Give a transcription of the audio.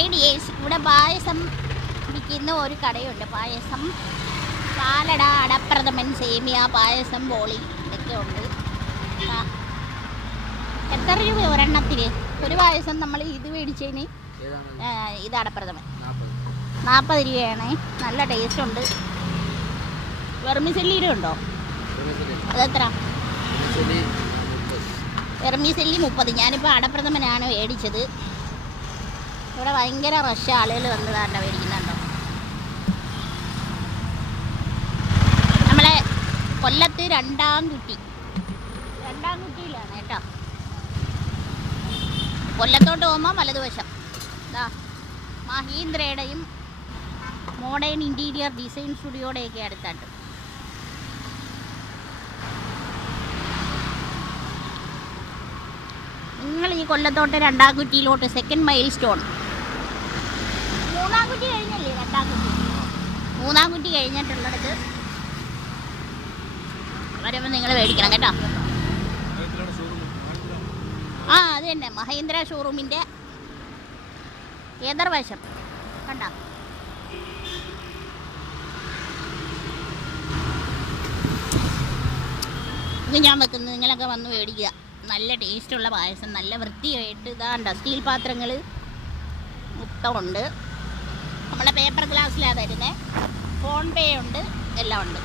ഐഡിയേഴ്സ് ഇവിടെ പായസം വിൽക്കുന്ന ഒരു കടയുണ്ട്. പായസം, പാലട, അടപ്രഥമൻ, സേമിയ, പായസം, ബോളി ഇതൊക്കെ ഉണ്ട്. എത്ര രൂപ ഒരെണ്ണത്തിന്? ഒരു പായസം നമ്മൾ ഇത് മേടിച്ചതിന് ഇത് അടപ്രഥമൻ 40 രൂപയാണ്. നല്ല ടേസ്റ്റ് ഉണ്ട്. വെർമിസെല്ലിയുടെ ഉണ്ടോ? അതെത്ര? വെർമിസെല്ലി 30. ഞാനിപ്പോൾ അടപ്രഥമനാണ് മേടിച്ചത്. ഇവിടെ ഭയങ്കര റഷ്, ആളുകൾ വന്നതാണ്ടോ മേടിക്കുന്നുണ്ടോ. നമ്മളെ കൊല്ലത്ത് രണ്ടാം കുറ്റിയിലാണ് കേട്ടോ. കൊല്ലത്തോട്ട് പോകുമ്പോൾ വലതുവശം മഹീന്ദ്രയുടെയും മോഡേൺ ഇൻറ്റീരിയർ ഡിസൈൻ സ്റ്റുഡിയോയുടെയൊക്കെ അടുത്തായിട്ട്. നിങ്ങൾ ഈ കൊല്ലത്തോട്ട് രണ്ടാം കുറ്റിയിലോട്ട് സെക്കൻഡ് മൈൽ സ്റ്റോൺ, മൂന്നാം കുറ്റി കഴിഞ്ഞല്ലേ മൂന്നാം കുറ്റി കഴിഞ്ഞിട്ടുള്ളിടത്ത് വരുമ്പോൾ നിങ്ങൾ മേടിക്കണം കേട്ടോ. അത് തന്നെ മഹീന്ദ്ര ഷോറൂമിൻ്റെ എതിർവശം കണ്ടോ. ഇത് ഞാൻ വെക്കുന്നത്, നിങ്ങളൊക്കെ വന്ന് മേടിക്കുക. നല്ല ടേസ്റ്റുള്ള പായസം, നല്ല വൃത്തിയായിട്ട്. ഇതാണ്ട സ്റ്റീൽ പാത്രങ്ങൾ മൊത്തമുണ്ട്. നമ്മളെ പേപ്പർ ഗ്ലാസ്സിലാണ് തരുന്നത്. ഫോൺ പേ ഉണ്ട്, എല്ലാം ഉണ്ട്.